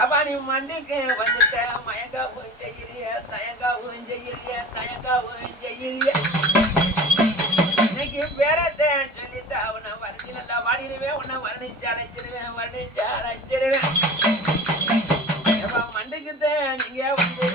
எவனி மண்ணுக்கு வந்துட்ட மயங்கா செய்ய தயங்காவும் செய்ய இன்னைக்கு பேரத்தை சொல்லிட்டு அவனை வர்ணிச்சா வாடிடுவேன் உன்னை வர்ணிச்சு அழைச்சிருவேன் மண்ணுக்கு நீங்க வந்து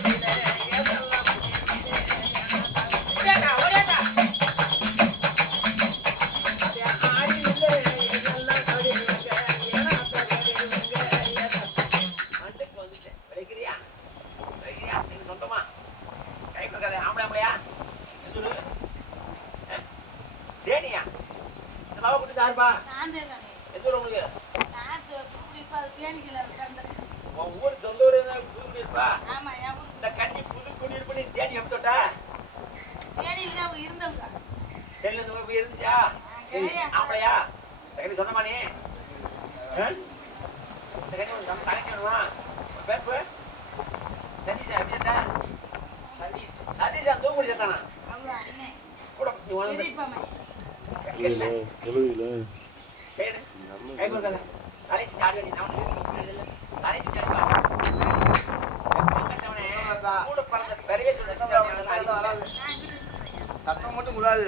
மட்டும் கூடாது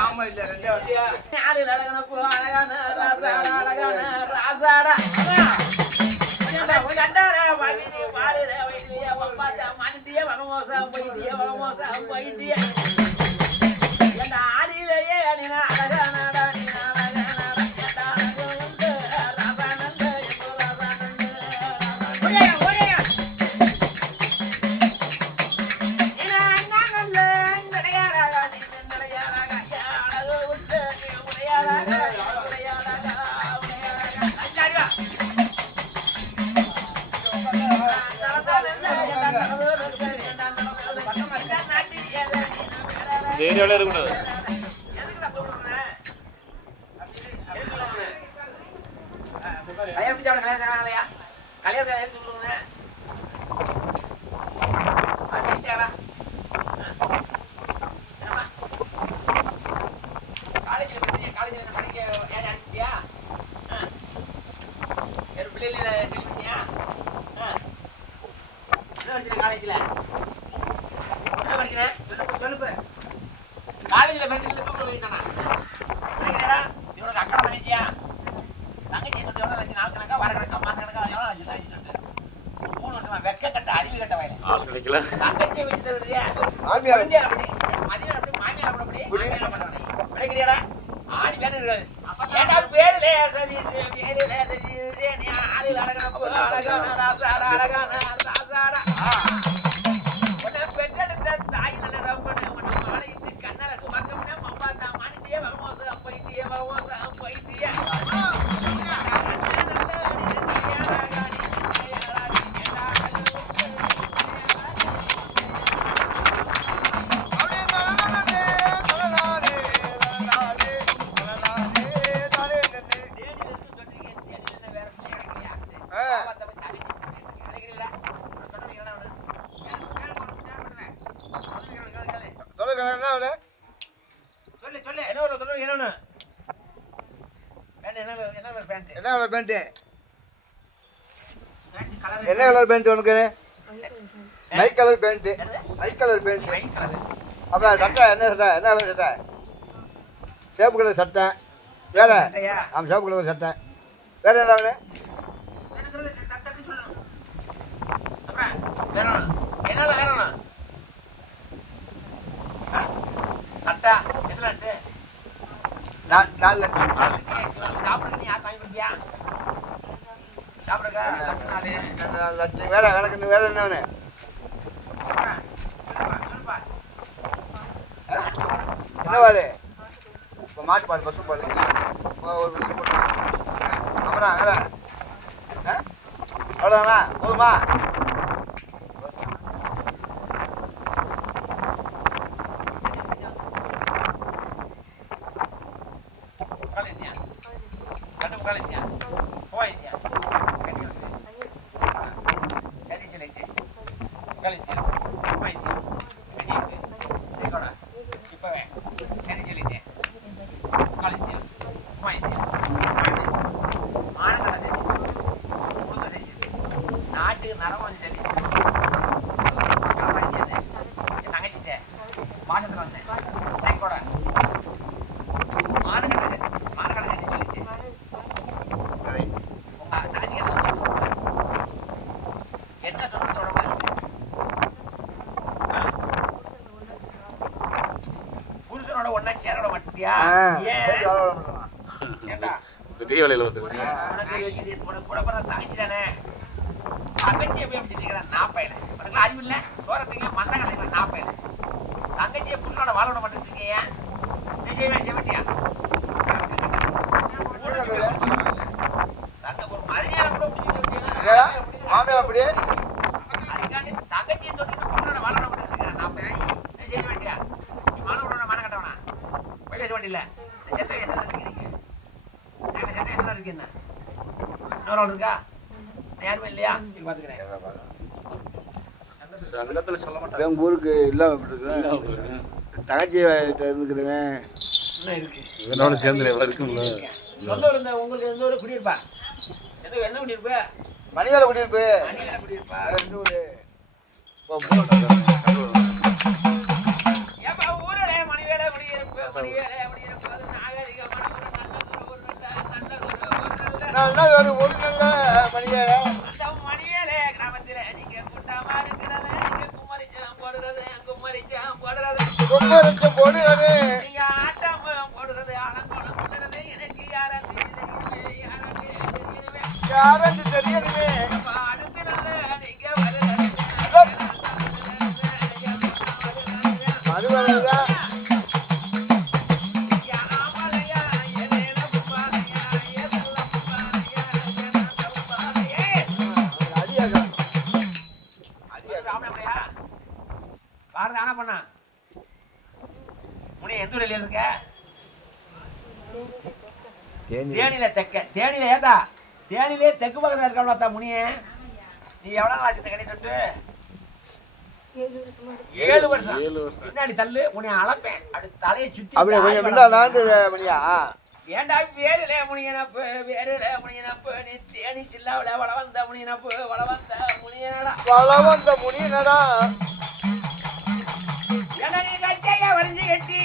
ஆமா இல்ல ஆடியிலேயே ஏரியாவில் இருக்கக்கூடாது. காலேஜ்ல மெட்ரிக்ல தூக்க போயிட்டானா புரியுறடா இவனுக்கு அக்கா தங்கச்சியா தங்கச்சி சொல்லிட்டு எவ்வளவு லட்சம் நாள் கணக்கா வார கணக்கா மாச கணக்கா எவ்வளவு லட்சம் தங்கச்சி சொல்லிட்டு 3 வருஷமா வெக்க கட்ட அறிவு கட்ட வயல ஆள் கிடைக்கல தங்கச்சி வச்சு தருறியா மாமியார் அப்படி மதியம் அப்படி மாமியார் அப்படி விளைக்கிறீடா ஆடி வேணும் இருக்காது ஏண்டா பேருலே சரி பேருலே சரி நீ ஆளில் அழகான ராசாடா உன்னை பெற்றெடுத்த தாய் நல்ல ரப்பனை உன்னை மாலையிட்டு கண்ணழகு மறக்கமுனே மம்பாத்தா மானிட்டியே வரமோசம் போயிட்டியே போயிட்டியே என்ன கலர் பேண்ட் உனக்கு? மைட் கலர் பேண்ட். அப்புறம் சட்டை என்ன சட்டை? என்ன கலர் சட்டை? சேப்பு கலர் சட்டை வேற. ஆமாம், சேப்பு கலர் சட்டை வேற என்ன வேணும்? சட்டா எத்தனை லட்டு? 4 லட்டு. சாப்பிடுறது யார் வாங்கி கொடுப்பியா? சாப்பிடுங்க லட்டு வேற. எனக்கு வேற என்ன வேணும்? என்ன பாடு? இப்போ மாட்டு பாடு, பசு பாடு. ஒரு மணி போட்டு அப்புறம் வேற அவ்வளோதானா? போதுமா? நாட்டுக்கு நரம் வந்து தங்கச்சிட்ட மாசத்துல வந்தேன் கூட மானக்கடை செஞ்சு சொல்லிட்டு உங்க தங்கச்சி என்ன சொல்றதோட புருஷனோட ஒன்னா சேரோட மாட்டியா? ஏன்டா பெரிய வேலையில வந்து உனக்கு கூட பிறந்த தங்கச்சி தானே. தங்கச்சியை போய் அப்படி செஞ்சுக்கிறேன் நான் பையனை. உனக்கு அறிவு இல்லை, சோரத்துக்கு மந்த கடையில் நான் பையனை. தங்கச்சியை புண்ணோட வாழ விட மாட்டேன் இருக்கேன். நீ செய்ய மாட்டியா? ஒரு மதியானம் கூட மாமியார் அப்படி அதுக்காண்டி தங்கச்சியை தொட்டு புண்ணோட வாழ விட மாட்டேன் இருக்கேன் நான் பையன். நீ செய்ய மாட்டியா? நீ மாலை விட மன கட்டவனா போய் பேச வேண்டியில்ல. இந்த செட்டை எத்தனை இருக்கீங்க? எங்கள் செட்டை எத்தனை இருக்கு? என்ன இன்னொரு ஆள் இருக்கா? யாருமே இல்லையா? பார்த்துக்கிறேன். சங்கத்தில் சொல்ல மாட்டேன். எங்கள் ஊருக்கு இல்லாமல் இருக்கிறேன். தங்கச்சி இருக்கிறேன். இன்னும் இருக்கு. இதனோட சேர்ந்து எவ்வளோ இருக்குங்களா? சொந்த ஊர் இந்த உங்களுக்கு எந்த ஊர் குடியிருப்பா? என்ன குடியிருப்பு? மணிவேலை குடியிருப்பு. மணிவேலை குடியிருப்பா? எந்த ஊர்? ஏப்பா ஊரில் மணிவேலை குடியிருப்பு. மணிவேலை குடியிருப்பு நாகரிகமான நல்ல ஒரு நல்ல மணிவேலை. அந்த மணிவேலை கிராமத்தில் நீங்க கூட்டமா இருக்கிறது, நீங்க கும்மரிச்சம் போடுறது, கும்மரிச்சம் போடுறது, நீங்க ஆட்டம் போடுறது, அலங்கோலம் போடுறது, எனக்கு யாரன்னு தெரியணுமே. அடுத்து நல்ல நீங்க மறுவலைதான் இருக்க தேனியில தேனியில ஏதா தேனிலே தெற்கு பக்கத்தில் இருக்க பார்த்தா முனிய நீ எவ்வளவு ஆச்சு கடை தொட்டு 7 வருஷம் பின்னாடி தள்ளு உன்னை அளப்பேன் அப்படி தலையை சுத்தி அப்படியே கொஞ்சம் முன்னாடி மணியா ஏண்டா வேறுல முனியனப்பு வேறுல முனியனப்பு நீ தேனி சில்லாவில வளவந்த முனியனப்பு வளவந்த முனியனடா ஏன்னா நீ கச்சைய வரைஞ்சு கட்டி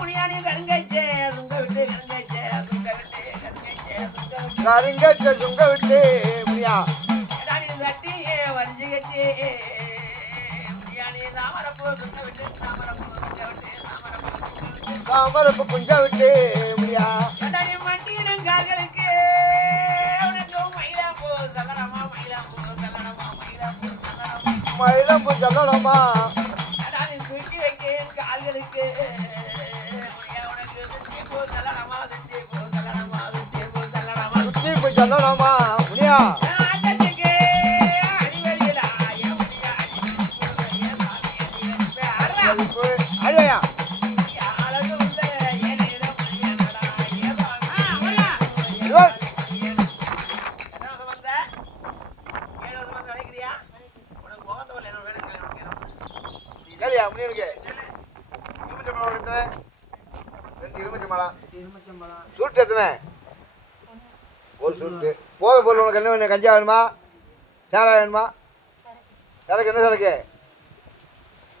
முனியானி கருங்கச்சே சுங்க விட்டு கருங்கச்ச சுங்க விட்டு முனியா ஏன்னா நீ கட்டி வரைஞ்சு கட்டி முனியானி தாமரப்பூ சுங்க விட்டு தாமரப்பு குஞ்ச விட்டு முடியா மட்டிகளுக்கு மயிலம்பு சல்லடமா சுட்டி வைக்க கால்களுக்கு சுத்தி சல்லடமா முடியா அழியா சுருட்டு எத்தனை ஒரு சுருட்டு போக பொருள் உனக்கு என்ன வேணும் கஞ்சா வேணுமா சேரா வேணுமா சரக்கு என்ன சரக்கு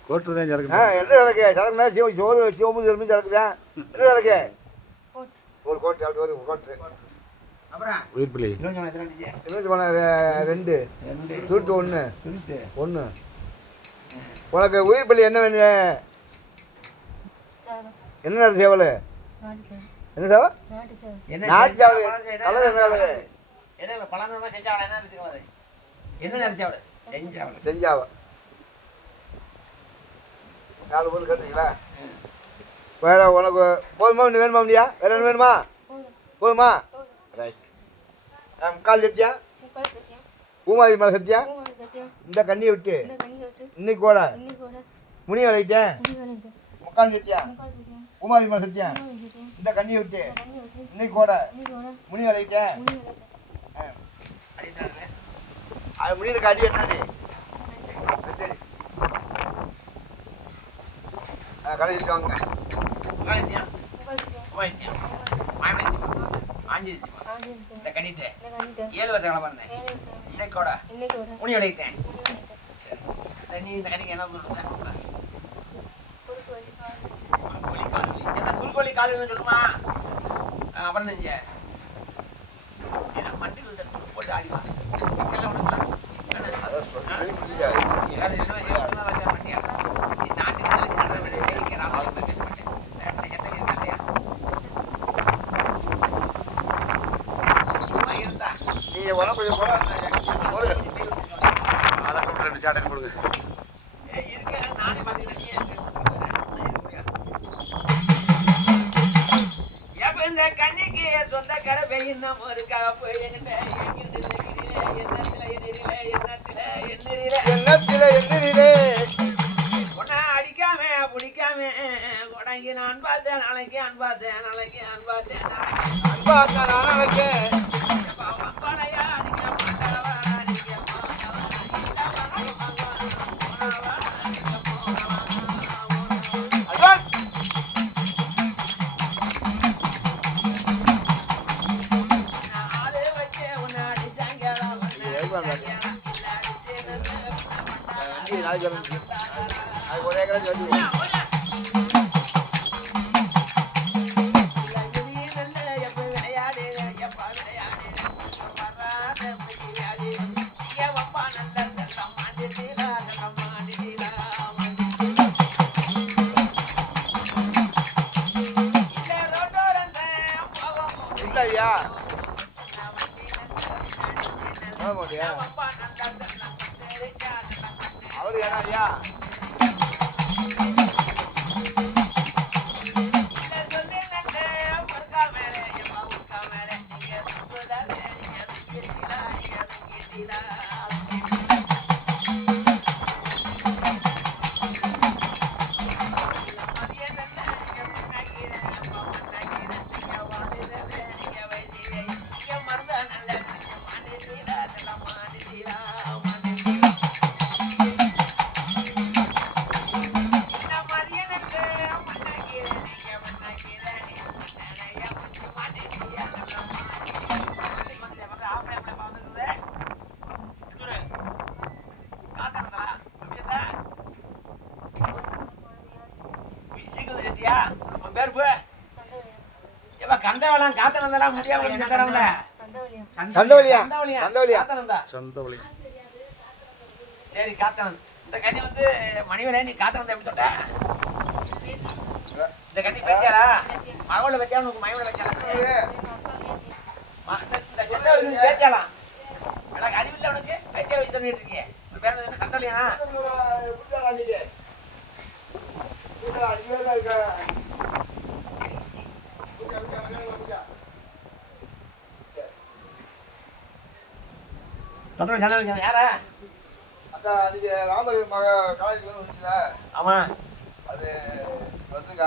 கோட்டு தான் சரக்கு என்ன சரக்கு சரக்குனா சோறு சிவம்பு திரும்பி சரக்கு தான் என்ன சரக்கு ஒரு கோட்டு அப்படி ஒரு கோட்டு. அப்புறம் உயிர் பிள்ளை இன்னொன்று எத்தனை இருந்துச்சு? எலுமிச்சை பழம் 2 சுருட்டு 1 சுருட்டு 1. உனக்கு உயிர் பள்ளி என்ன வேணும்? என்ன சேவல்? என்ன சேவல்? நாட்டு சேவல். கலர் என்ன கலர்? என்ன பழம் செஞ்சாவளை என்ன இருக்குது? என்ன நினைச்சாவளை? செஞ்சாவளை செஞ்சாவ 4 பொருள் கட்டுங்களா? வேற உனக்கு போதுமா? இன்னும் வேணுமா? முடியா வேற என்ன வேணுமா? போதுமா? ரைட். முக்கால் சத்தியா? பூமாரி மேலே சத்தியா? இந்த கண்ணியை விட்டு இன்னைக்கு கூட முனி விளையிட்டேன். முக்கால் சத்தியா? பூமாரி மேலே சத்தியா? இந்த கண்ணியை விட்டு இன்னைக்கு கூட முனி விளையிட்டேன். அது முடியல அடி எத்தாடி சரி. கடைசி வாங்க. இந்த கணிட்டு 7 வருஷம் காலம் பண்ணேன். இன்னைக்கோட முனி விளையிட்டேன். நீ இந்த கணிக்கு என்ன சொல்லுவேன்? குறுக்கோழி கால் சொல்லுமா? அப்புறம் செஞ்ச மண்டில் போட்டு ஆடிவா நீ உனக்கு கொஞ்சம் போட ஒரு அதை கொண்டு 2 சாட்டை கொடுங்க. நானே பார்த்தீங்கன்னா இந்த கண்ணிக்கு சொந்தக்கார பெய்யும் இருக்கா போய் உன்னை அடிக்காம பிடிக்காம கொடங்கி நான் பார்த்தேன் நாளைக்கு அன்பாத்தேன் நாளைக்கு அன்பாத்தேன் நாளைக்கு ஒரே இல்லையா அவரு ஏன்னா ஐயா கண்டவெல்லாம் காத்தனந்தா முடியாம சந்தவலியா சந்தவலியா சந்தவழி. சரி காத்தனன் இந்த கண்ணி வந்து மணிவரே நீ காத்தனந்த எப்படி தொட்ட? இந்த கண்ணி வச்சாரா? மகோல வச்சா உனக்கு மணிவரை வச்சாரா? இந்த சந்தவலி பேச்சாலாம் எனக்கு அறிவில்லை உனக்கு வச்சா வச்சு தண்ணிட்டு இருக்கே. உன் பேர் என்ன சந்தவலியா? தொண்டை சந்தவலி யாரா? அக்கா அன்னைக்கு ராமர் மக காலேஜ் வந்துச்சுல. ஆமா அது வந்துங்க.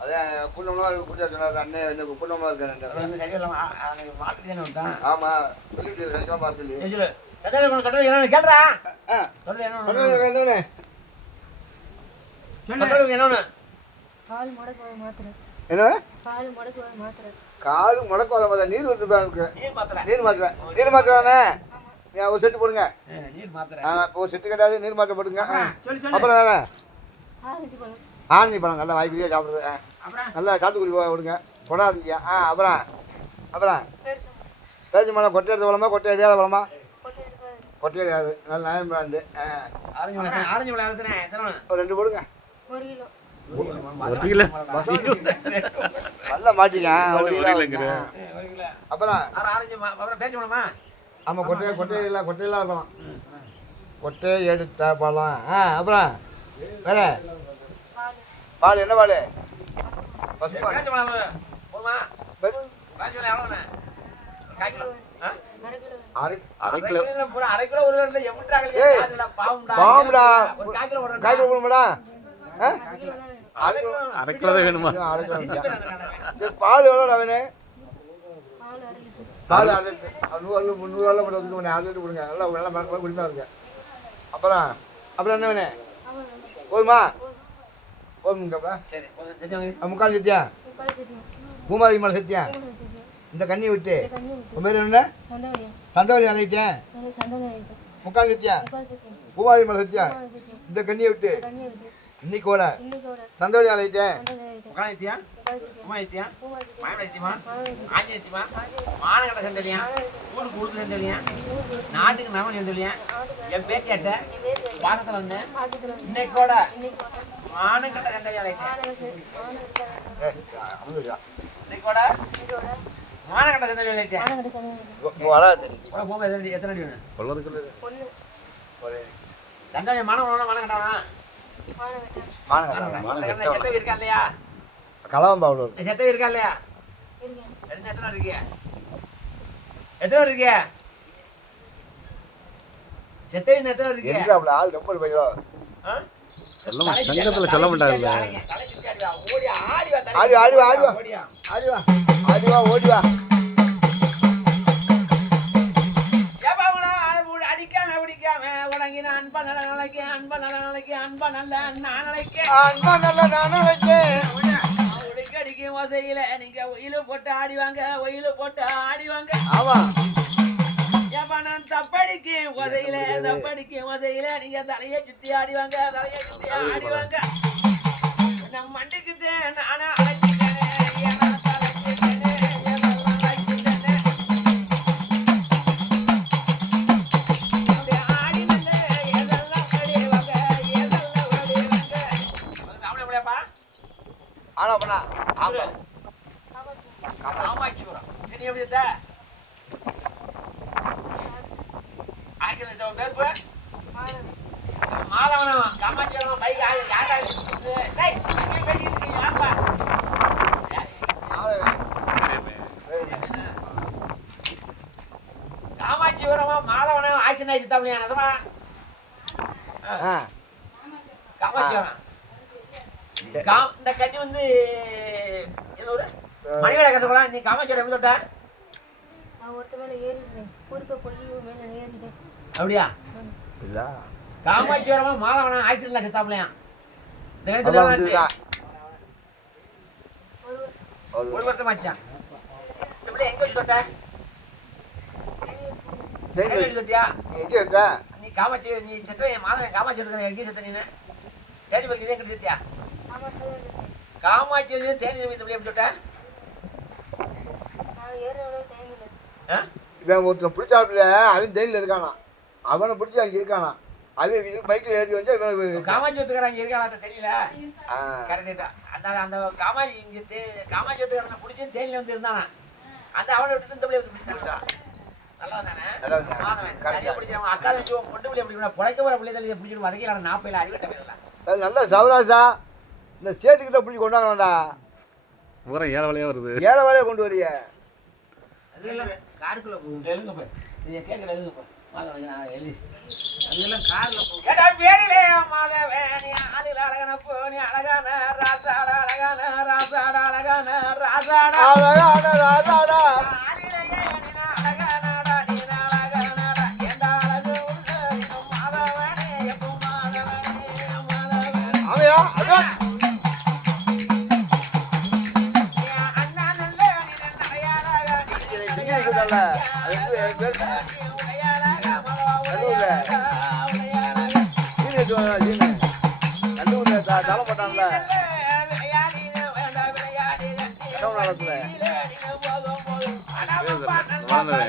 அதான் குடும்பமாக கூட்டியா சொன்னார் அண்ணன் என்ன குடும்பமாக இருக்கேன். சரியில்லாம மாட்டு தானே விட்டான். ஆமாம் சொல்லிட்டு சரிக்காம சொல்லி தொண்டை என்ன கேள்றா? தொண்டை என்னன்னு என்னன்னு கால் முடக்குவது மாத்திரை. என்ன கால் முடக்குவது மாத்திரை. காலு முடக்க வர நீர் வந்து நீர் மாத்திரை. நீர் மாத்திரை ஒரு செட்டு போடுங்க. நீர் மாத்திரை இப்போ ஒரு செட்டு கிடையாது நீர் மாத்திரை போடுங்க. அப்புறம் வேற ஆரஞ்சு பழம். ஆரஞ்சு பழம் நல்லா வாய்க்குரிய சாப்பிடுறது. நல்லா சாத்துக்குடி விடுங்க. கொடாதியா அப்புறம் அப்புறம் பேரிச்சம்பழம். பேரிச்சம்பழம் கொட்டை எடுத்த பழமா கொட்டை எரியாத பழமா கொட்டை இருக்காது. கொட்டை எரியாது நல்ல நியாயம் பிராண்டு ஆரஞ்சு பழம் எடுத்துனேன் எத்தனை ஒரு 2 போடுங்க 1 கிலோ. 1 கிலோ நல்லா மாட்டிங்க ஒரு கிலோ ஒரு வைங்க. கிலோ. ஒரு கிலோ அப்புறம் ஆரஞ்சு அப்புறம் பேச்சு பழமா ஆமாம் கொட்டையெல்லாம் பழம் கொட்டை எடுத்த பழம் அப்புறம் வேற பால். பால் என்ன பால் பசும்பால். பேச்சு பழம் போதுமா பேச்சு பழம் எவ்வளோண்ணே 1 கிலோ ஆ 1/2 கிலோ. அரை அரை கிலோ அரை கிலோ ஒரு கிலோ எம்பிட்டாங்க ஏய், பாம்புடா ஒரு 1 கிலோ ஒரு காய்கறி போடுமாடா 1/2 கிலோ தான் வேணும். அரை கிலோ அரை கிலோ தான் வேணுமா அரை கிலோ சரி பால் எவ்வளோடா வேணும் பால் 1/2 லிட்டர். பால் 1/2 லிட்டர் 100 300 போட்டு வச்சுக்கோ 1/2 லிட்டர் கொடுங்க நல்லா நல்லா மறக்க குடிமா இருக்கு அப்புறம் அப்புறம் என்ன வேணும் அவ்வளோதான். போதுமா போதும். போதுங்கப்பா சரி செஞ்சவங்க 3/4 சத்தியா முக்கால் சத்தியம். பூமாதி மேலே சத்தியா பூமாரி சத்தியம். இந்த கண்ணி விட்டு இந்த கஞ்சி ஊத்து. உன் பேர் என்ன சந்தவழியா. சந்தவழி அழைத்தேன் நல்ல சந்தவழி ஆயிட்டு. 3/4 சத்தியா முக்கால் சத்தியம். பூமாதி மேலே சத்தியா பூமாரி சத்தியம். இந்த கண்ணியை விட்டு இந்த கஞ்சி ஊத்து. இன்னைக்கு கூட இன்னைக்கோட சந்தவழி அழைத்தேன் சந்தவழி ஆயிட்டு. உட்காந்துத்தியா முக்கால் சத்தியம். உமாத்தியா பூமாரி சத்தியம். மாயத்தியமா மாவழி சத்தியம். ஆஞ்சி வச்சுமா ஆதி மானகட்ட செஞ்சலியா ஊருக்கு கொடுத்து செஞ்சலியா நாட்டுக்கு நம்ம செஞ்சலியா என் பேத்தியாட்ட பாசத்தில் வந்து மாசத்துல இன்னைக்கோட இன்னைக்கோட மானகட்ட செஞ்சலியா லைட்டு மானம் இருக்காது. அமைதியா இன்னைக்கோட இன்னைக்கோட மானகட்ட செஞ்சலியா லைட்டு மானம் கட்ட சந்தவழி. வராது தெரியுது போக எத்தனை அடி வேணும் கொள்ளதுக்குள்ள 1 ஒரு சந்தோஷ மானம் மானகட்டவனா மானம் கட்ட. மானகட்டம் செத்தவி இருக்கா இல்லையா கலவம் பவுடர் செத்தவி இருக்கா இல்லையா இருக்கேன். எத்தனை இருக்கியா எத்தனை இருக்கியா செத்தவி எத்தனை இருக்கியா எங்க அப்படி ஆள் ரொம்ப போய்க்கிறோம் சொல்ல சங்கத்துல சொல்ல மாட்டாங்கல்ல ஆடி ஆடி வா ஆடி வா ஆடி வா ஆடி வா ஓடி வா அடிக்காம பிடிக்காம உடங்கின அன்ப நல்ல நாளைக்கு அன்ப நல்ல நாளைக்கு அன்ப நல்ல நான் நினைக்க அன்பா நல்லா நானும் வச்சேன் அவளுக்கு அடிக்கும் ஓசையில நீங்க ஒயிலு போட்டு ஆடிவாங்க ஒயிலு போட்டு ஆடிவாங்க ஆமா ஏப்பா நான் தப்படிக்கும் ஓசையில தப்படிக்கும் ஓசையில நீங்க தலையை சுத்தி ஆடிவாங்க தலையை சுத்தி ஆடிவாங்க நம்ம மண்டிக்கு நானா அழைச்சிட்டேனே ஏன்னா தலைச்சிட்டேனே ஏதெல்லாம் அழைச்சிட்டேனே அப்படியே ஆடினல்ல ஏதெல்லாம் ஓடிவாங்க ஏதெல்லாம் ஓடிவாங்க சாப்பிட முடியாப்பா ஆனா பண்ணா ஆமா காமாட்சிபுரம் சரி எப்படி இருந்த ஆக்சிடென்ட் பேர் மானம். மாதவனம் காமாட்சிபுரம் பைக் யாரா டேய் அங்கே பேசிட்டு இருக்கீங்க யாருப்பா காமாட்சிபுரமா மாதவனம் ஆக்சிடென்ட் ஆயிடுச்சு தமிழ் நசமா காமாட்சிபுரம் இந்த கண்ணி வந்து என்ன ஊரு மணிவேலை கற்றுக்கலாம் நீ காமாட்சிபுரம் எப்படி தொட்ட நான் ஒருத்த மேல ஏறிட்டேன். குறுக்க போய் மேல ஏறிட்டேன். அப்படியா இல்ல காமாட்சிபுரமா மாதவனம் ஆக்சிடென்ட்ல செத்தாப்லையா இந்த அதான் நேரத்துல வந்துதான். 1 வருஷம். ஒரு வருஷம் ஆச்சான் இந்த பிள்ளை எங்க வச்சு தொட்ட தேனி எங்க வச்சு தொட்டியா நீ எங்க வச்ச நீ காமாட்சி நீ செத்த என் மாதவன் காமாட்சி இருக்கிற எங்கே செத்த நீ தேடி பக்கி எங்க செத்தியா ஆமா சொல்லுங்க. காமாட்சி வந்து தேடி இந்த பிள்ளை எப்படி தொட்ட நான் ஏறவே டைம் இல்லை. ஆ? இவன் ஒருத்தன் பிடிச்சாப்புல அவன் தேனியில் இருக்கானா அவனை பிடிச்சி அங்கே இருக்கானா அவன் இது பைக்கில் ஏறி வந்து இவன் காமாட்சி ஒத்துக்கிறாங்க இருக்காங்க தெரியல ஆ, கரெக்டா அந்த அந்த காமாட்சி இங்க காமாட்சி ஒத்துக்கிறவனை பிடிச்சி தேனில வந்து இருந்தானா அந்த அவனை விட்டுட்டு இந்த பிள்ளை வந்து பிடிச்சாங்க நல்லா தானே நல்லா இருந்தா. மாதவன் correct நிறைய ஆ. பிடிச்சவன் அக்கா வச்சு பொண்டு பிள்ளை பிடிக்கணும் புழைக்க போற பிள்ளை தான் பிடிச்சிட்டு வதக்கலாம் 40 அறிவிட்ட பேரலாம் அது நல்லா சவராசா இந்த சேட்டுக்கிட்ட பிடிச்சி கொண்டாங்கடா பூரா ஏழை வழியா வருது ஏழை வேலையை கொண்டு வரிய அதெல்லாம் காருக்குள்ள போகும் எழுதுங்க போய் நீங்க கேட்கல எழுதுங்க போய் மாதவன் நான் எழுதி அதெல்லாம் கார்ல போகும் கேட்டா பேரிலே மாதவன் ஆளில் அழகான போனி அழகான ராசாட அழகான ராசாட அழகான ராசாடா அழகான ராஜாடா ஆளிலேயே நீ அழகானடா நீ அழகானடா ஏண்டா அழகு உள்ள இன்னும் மாதவனே எப்பவும் மாதவனே மாதவனே அவயா அதான் அண்ணா நல்ல நீ நிறையாடா டிகிரி சொல்றல அது வந்து பேர் நடுவுல சீனி வச்சுவாங்க சீனி நடுவுல தலை போட்டான்ல இன்னும் நடத்துல வாழ்ந்தது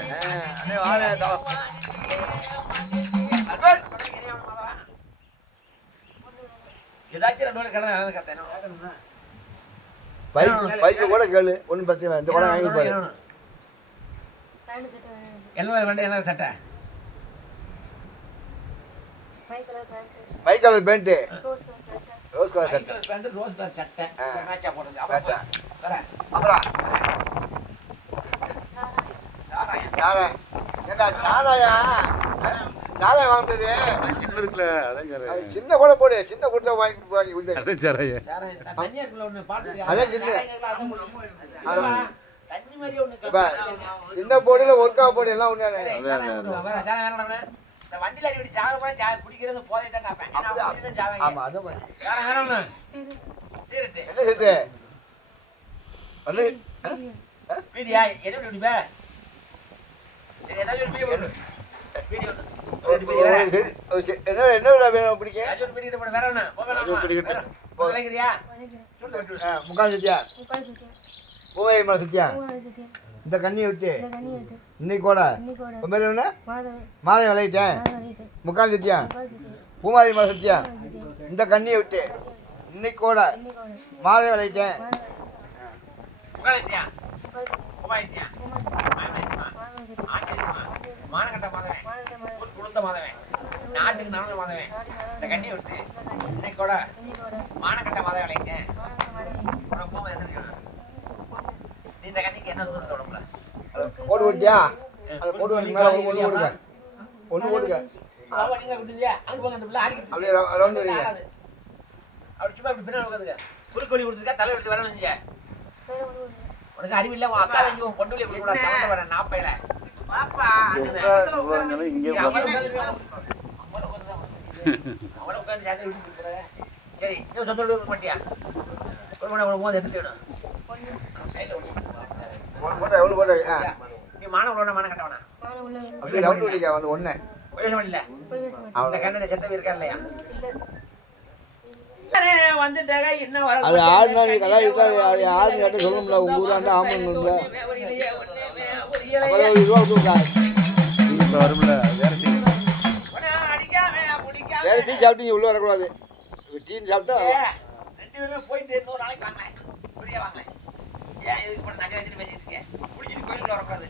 அண்ணே வாழை ஏதாச்சும் 2 கிழமை கத்தேன் பைக்கு கூட கேளு ஒன்றும் பிரச்சனை இல்லை இந்த படம் வாங்கி பாரு பேண்ட் செட் வேணும் என்ன வண்டி என்ன சட்டை மை கலர் பேண்ட் மை கலர் பேண்ட்டு ரோஸ் கலர் சட்டை ரோஸ் கலர் சட்டை பேண்ட் ரோஸ் கலர் சட்டை மேட்சா போடுங்க மேட்சா. வரேன் அப்புறம் சாரா யாரை ஏண்டா சாராயா சாராயம் வாங்கினது சின்ன இருக்குல்ல அதான் சார் அது சின்ன கூட போடு சின்ன கொடுத்தா வாங்கி கொடுத்தேன் அதான் சார் ஐயா தண்ணியா இருக்குல்ல ஒண்ணு பாத்து அதான் சின்ன. தண்ணி மாதிரி ஒண்ணு இப்ப சின்ன போடுல ஒர்க்கா போடு எல்லாம் ஒண்ணு இந்த வண்டியில அடிப்படி சாக குடிக்கிறது போதை தான் காப்பேன் ஆமா அது வேற ஒண்ணு சீரட்டு என்ன செட்டு வந்து பீடியா என்ன குடிப்ப சரி ஏதாவது ஒரு பீடி போடு பீடி ஒண்ணு என்ன என்ன வேணும் பிடிக்க ஏதாவது ஒரு பீடி போடு வேற ஒண்ணு போகலாமா முக்கால் சத்தியா முக்கால் சட்டை பூவை மலை சத்தியா பூவால சட்டை இந்த கண்ணியை விட்டு இந்த கண்ணி விட்டு இன்னைக்கு கூட இன்னைக்கோட உன் பேர் என்ன மாதவன் மாதம் விளையிட்டேன் மாதவன் வீட்டு முக்கால் சத்தியா முக்கால் சட்டை பூமாரி மலை சத்தியா சட்டை இந்த கண்ணியை விட்டு இன்னைக்கு கூட இன்னைக்கோட மாதம் விளையிட்டேன் உட்காந்துட்டியா முக்கால் சட்டை உட்காந்துட்டியா மாதவன் சட்டை மானகட்ட மாதவன் ஒரு குளுத்த மாதவன் நாட்டுக்கு நலன மாதவன் இந்த கண்ணி விட்டு இன்னைக்கு கூட இன்னைக்கோட மானகட்ட மாதவன் விளையிட்டேன் மாதவன் உனக்கு போக எத்தனை நீ இந்த கண்ணிக்கு என்ன தூரம் உடம்புல அதை போட்டு விட்டியா அதை போட்டு விட்டு மேலே ஒன்று போடுங்க ஒன்று போடுங்க நீங்க விட்டுலையா அங்க போங்க அந்த பிள்ளை ஆடிக்கிட்டு அப்படியே ரவுண்ட் வரீங்க அப்படி சும்மா இப்படி பின்னாடி உட்காந்துங்க குறுக்கோழி கொடுத்துருக்கா தலை விட்டு வரணும் நீங்க வேற ஒன்று உனக்கு அறிவில்லை உன் அக்கா தங்கி உன் பொண்டுல எப்படி கூட சமந்த வரேன் நாப்பையில இங்கே அவளை உட்காந்து சேர்ந்து விட்டு போறேன் சரி நீ சொந்த விட மாட்டியா ஒரு மணி ஒரு போது எடுத்துட்டு வேணும் சைடில் போட்டா எவ்வளோ போட்டா நீ மானவளோட மானம் கட்டவனா மாலை உள்ள அப்படியே ரவுண்ட் விடிக்க வந்து ஒன்று பேச மாட்டில்ல போய் பேச மாட்டேன் இந்த கண்ணனை செத்தவி இருக்கா இல்லையா இல்லை வந்துட்டாங்க என்ன வர அது ஆடுனா நீ கலா இருக்காது அது ஆடு கேட்ட சொல்லணும்ல உங்கள் ஊராண்டா ஆம்பணும்ல அப்புறம் ஒரு ரூபா கொடுக்காது இப்போ வரும்ல வேற டீ வேறு டீ சாப்பிட்டு உள்ளே வரக்கூடாது டீன்னு சாப்பிட்டா ரெண்டு பேருமே போயிட்டு இன்னொரு நாளைக்கு வாங்கலாம் புரியா வாங்கலாம் ஏன் இதுக்கு போட்டு நச்ச நச்சு பேசிட்டு இருக்கேன் குடிச்சிட்டு கோயிலுக்கு வரக்கூடாது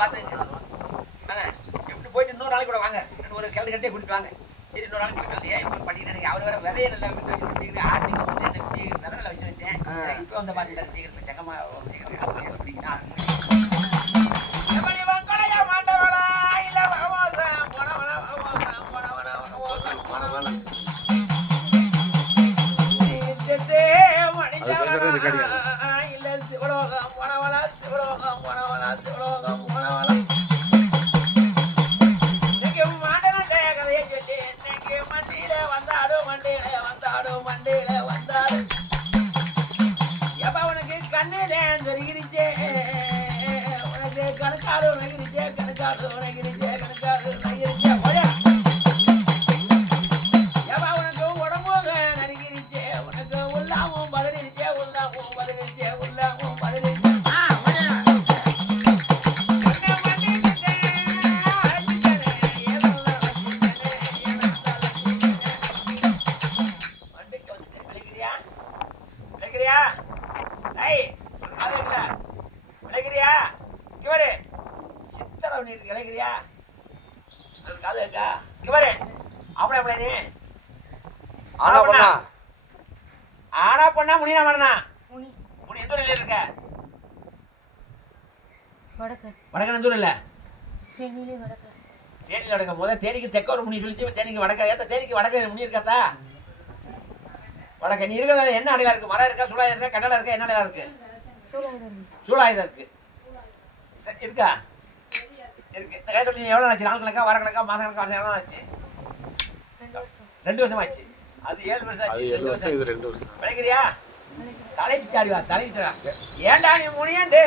பார்த்துங்க எப்படி போயிட்டு இன்னொரு நாளைக்கு கூட வாங்க ஒரு கிளறு கட்டியே கூட்டிட்டு வாங்க சரி இன்னொரு நாளைக்கு போயிட்டு ஏன் இப்போ பண்ணிட்டு அவர் வேற விதைய நல்லா ஆர்டிங்க வந்து விதை நல்லா வச்சு வச்சேன் இப்போ வந்து பார்த்துட்டு செங்கம்மா கணக்காடு உனகிருச்சே கணக்காடு உனகிருச்சே கணக்காடு உனகிருச்சே போயா ஏப்பா உனக்கு உடம்பு நறுகிருச்சே உனக்கு உள்ளாமும் பதிலிருச்சே உள்ளாமும் பதிலிருச்சே உள்ளாமும் பதிலிருச்சே ஆனா பொண்ணா முனியா மரணா முனி முனி எந்த ஊர்ல இருக்க வடக்கு வடக்கு எந்த ஊர்ல தேனியிலே வடக்கு தேனியில் வடக்க போத தேனிக்கு தெக்க ஒரு முனி சொல்லிச்சு தேனிக்கு வடக்க ஏத்த தேனிக்கு வடக்க முனி இருக்காத்தா வடக்க நீ இருக்கிற என்ன அடையாளம் இருக்கு மரம் இருக்கா சூழாயுதம் இருக்கா கடலை இருக்கா என்ன அடையாளம் இருக்கு சூழாயுதம் சூழாயுதம் இருக்கு இருக்கா இருக்கு இந்த கை சொல்லி எவ்வளோ ஆச்சு நாள் கணக்கா வார கணக்கா மாச கணக்கா வருஷம் எவ்வளோ ஆச்சு 2 வருஷம் 2 வருஷம் ஆச்சு அது 7 வருஷம் அது ஆச்சு 7 வருஷம் இது 2 வருஷம் விளைக்கிறியா தலைக்கு ஆடிவா தலைக்கு ஏன்டா நீ முனியாண்டே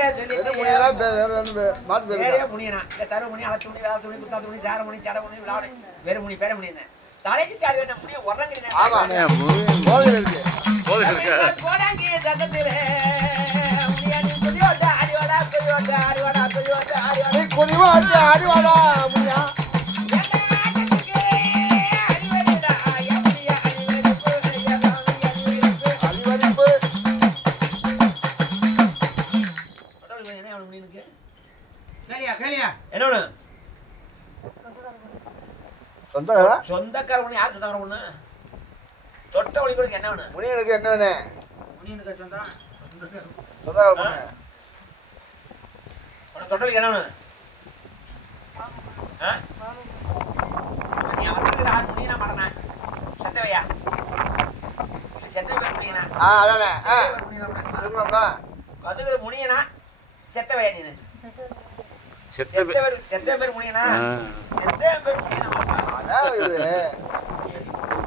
மாட்டு வேறே முனியனா இந்த தரு முனி அலத்து முனி வேலை துணி குத்தாத்து முனி சார முனி சட முனி விளாடு வேறு முனி பேர முனி என்ன தலைக்கு ஆடி வேணா முனிய உறங்குறேன் ஆமா போதை இருக்கு போதும் இருக்கா போடாங்க சத்தத்திலே அதிகமா அடிவாடா முடியா சொந்தக்கார பொண்ணு யார் சொந்தக்கார பொண்ணு தொட்ட வழி கூட என்ன வேணும் முனியனுக்கு என்ன வேணும் சொந்தக்கார பொண்ணு உனக்கு தொட்ட வழி என்ன வேணும் நீ அவனுக்கு ஆறு முடியினா மாட்டேனா செத்தவையா செத்த பேர் முடியினா அதானே இருக்கணும்னா கதுகிற முடியனா செத்தவையா நீ செத்த பேர் முடியனா செத்த பேர் முடியனா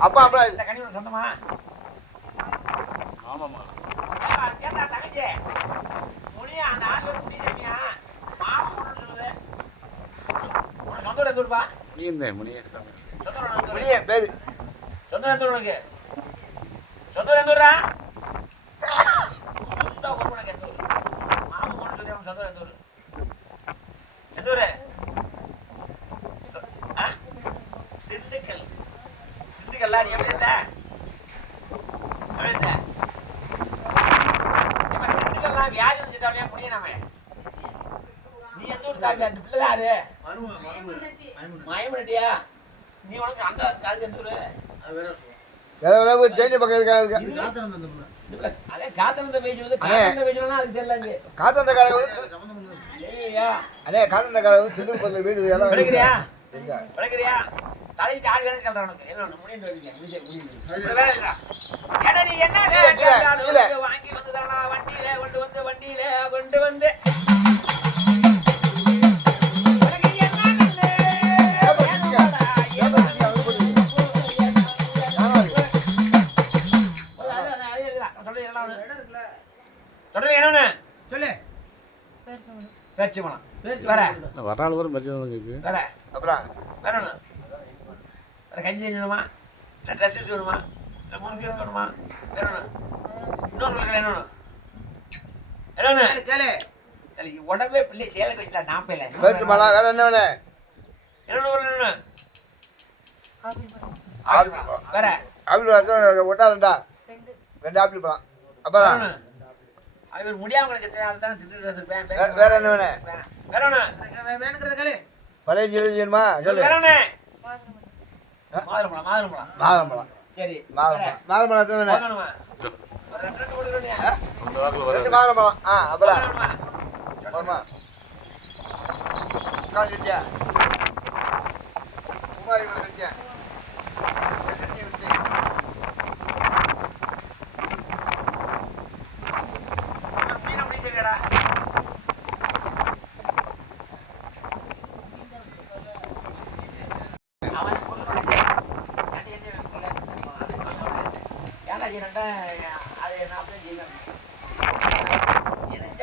அப்பா அப்பா இந்த கனி சொந்தமா ஆமாம்மா கேட்டா தங்கச்சி முடியா அந்த ஆள் முடியா மாமா கொண்டு சொல்லுது உனக்கு சொந்த ஊர் எந்த ஊருப்பா முனியந்தேன் சொந்த ஊர் முனிய பேரு சொந்த எந்த ஊர் உனக்கு சொந்த ஊர் எந்த ஊரா சொந்த ஊர் உனக்கு எந்த ஊர் மாமா கொண்டு சொல்லி அவன் சொந்த ஊர் எந்த ஊர் எந்த ஊரு திண்டுக்கல் திண்டுக்கல்லா நீ எப்படி இருந்த திண்டுக்கல்லாம் வியாதி வந்துட்டாலே முடியணாமே நீ எந்த ஊர் தாப்பி அந்த பிள்ளை யாரு மயமட்டியா நீ உனக்கு அந்த காது எந்த ஊரு தேனி பக்கம் இருக்காங்க அதே காத்தனந்த பேஜ் வந்து காத்தனந்த பேஜ்னா அதுக்கு தெரியலங்க காத்தந்த காலை அண்ணே காத்தந்த காலை திருப்பதி வீடு எல்லாம் விளைக்கிறியா விளைக்கிறியா தலைக்கு ஆள் வேணும் சொல்றேன் உனக்கு என்ன முடியும் முடியும் வேலை இல்ல ஏன்னா நீ என்ன வாங்கி வந்துதானா வண்டியில கொண்டு வந்து வராள் வரும் பரிசு வேற அப்புறம் வேற ஒண்ணு வேற கஞ்சி வேணுமா இல்லை ட்ரெஸ்ஸஸ் வேணுமா இல்லை முறுக்கு வேணுமா வேற ஒண்ணு இன்னொரு என்ன ஒண்ணு சரி உடம்பே பிள்ளை சேலைக்கு வச்சுட்டா நான் போயில பேச்சுமாலா வேற என்ன வேணும் என்ன வேற ஆப்பிள் ஒட்டாதுண்டா ரெண்டு ஆப்பிள் பழம் அப்புறம் அவர் முடியாம திட்டு வேற என்ன வேணும் வேற ஒண்ணு வேணுங்கிறது பழைய ஜீரகம் வேணுமா சொல்லு வேற ஒண்ணு மாதுளம்பழம் சரி மாதுளம்பழம் எத்தனை வேணும் வேணுமா ஒரு ரெண்டு கொடுக்குறீங்க அந்த வாக்கில் ரெண்டு வராது மாதுளம்பழம் அப்புறம் போதுமா கால் செஞ்சியா சும்மா இவ்வளோ செஞ்சியா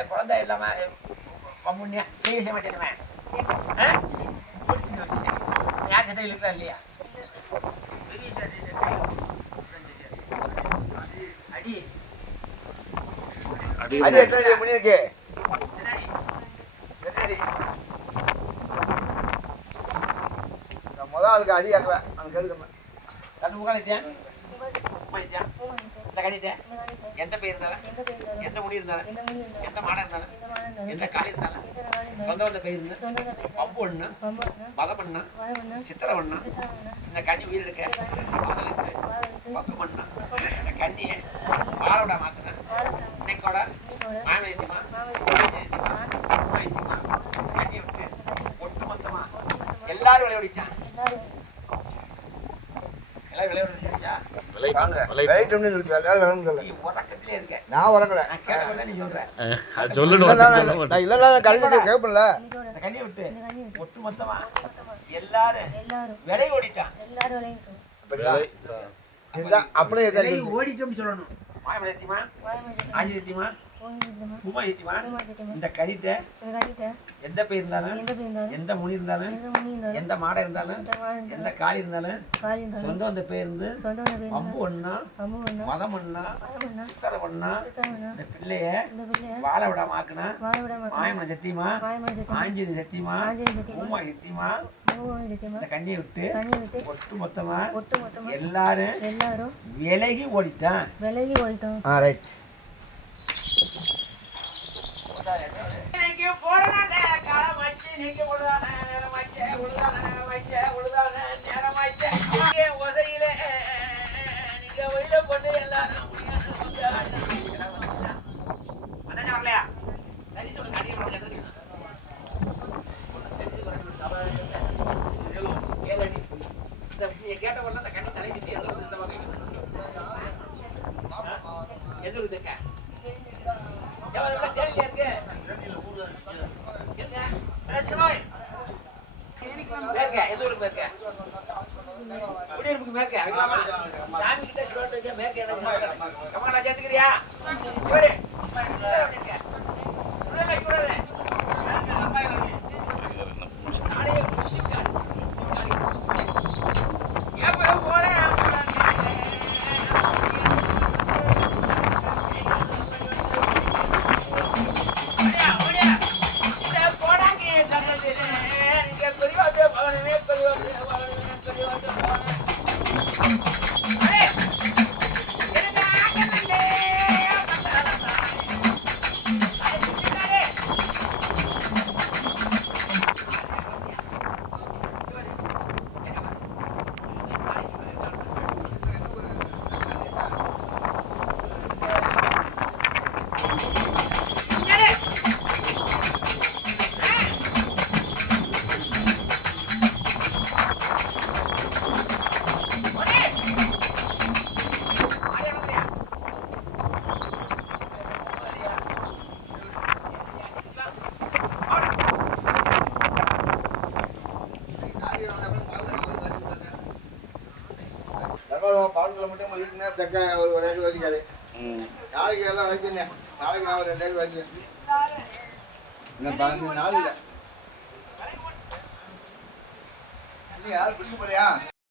குழந்தை இல்லாம செய்ய மாட்டேனுமே யார் சட்டை இழுக்கிறா இல்லையா அடி அடி எத்தனை முடியிருக்கு முதல் ஆளுக்கு அடி ஆக்குவேன் நான் கேட்குறேன் கண்ணு முகாலித்தியா இந்த கடிட்டேன் எந்த பேர் இருந்தாலும் எந்த முடி இருந்தாலும் எந்த மாடம் இருந்தாலும் எந்த காலி இருந்தாலும் சொந்த வந்த பேர் இருந்தா பம்பு ஒண்ணு மதம் பண்ணா சித்திரை பண்ணா இந்த கண்ணி உயிர் எடுக்க பக்கு பண்ணா இந்த கண்ணியை வாழோட மாத்தினா இன்னைக்கோட மாமேத்தியமா கண்ணி விட்டு ஒட்டு மொத்தமா எல்லாரும் விளையாடிட்டான் எல்லாம் விளையாடிச்சா நான் வரக்கல கண்ணி விட்டு ஒட்டு மொத்தமா எல்லாரும் விலை ஓடிட்டான் அப்படியே ஓடிட்டோம் சொல்லணும் மாயமலத்தியமா ஆஞ்சியத்தியமா ஓங்கிட்டுமா உமா ஏற்றிமா உமா சத்தியமா இந்த கறிட்ட இந்த கட்டிட்ட எந்த பயிர் இருந்தாலும் எந்த பேர் இருந்தாலும் எந்த முனி இருந்தாலும் எந்த முனி இருந்தாலும் எந்த மாடை இருந்தாலும் எந்த வாழ் இருந்தாலும் எந்த காளி இருந்தாலும் காலி இருந்தாலும் சொந்தம் அந்த பேர் இருந்து சொந்த வந்த பேர் அம்பு ஒண்ணா அம்மு ஒண்ணா மதம் ஒண்ணா மதம் ஒண்ணா சித்தரை ஒண்ணா சித்தம் ஒண்ணா இந்த பிள்ளைய இந்த பிள்ளைய வாழ விடாம ஆக்குனா வாழ விட மாட்டேன் மாயமன சத்தியமா மாயமான சத்தியமா ஆஞ்சலி சத்தியமா ஆஞ்சநேய சத்தியமா உமா சத்தியமா மூவன் சத்தியமா இந்த கண்ணியை விட்டு கண்ணி விட்டு ஒட்டு மொத்தமா ஒட்டு மொத்தமா எல்லாரும் எல்லாரும் விலகி ஓடிட்டான் விலகி ஓடிட்டோம் ரைட் இன்னைக்கு போறனால காலமாச்சு நீங்க உழுதான நேரமாச்சு உழுதான நேரமாச்சு உழுதான நேரமாச்சு நீங்க உதையில நீங்க வெளியில போட்டு எல்லாரும் அதான் வரலையா சரி சொல்லுங்க அடிக்க கேட்ட உடனே அந்த கண்ணி தலை கட்டி எந்த இந்த மாதிரி எது இதுக்க ஜெயில இருக்கு மேற்க எந்த ஊருக்கு மேற்க குடியிருப்புக்கு மேற்க வைக்கலாமா சாமி கிட்ட சொல்லிட்டு மேற்க என்ன கமலா சேர்த்துக்கிறியா இவரு பாடத்தில் மட்டும் வீட்டு நேரம் தக்க ஒரு ஏக்கர் வச்சுக்காரு நாளைக்கு எல்லாம் வச்சுருந்தேன் நாளைக்கு நான் ஒரு 2 ஏக்கர் வச்சுருக்கேன் இன்னும் 15 நாள் இல்லை யார் பிடிச்சு போலையா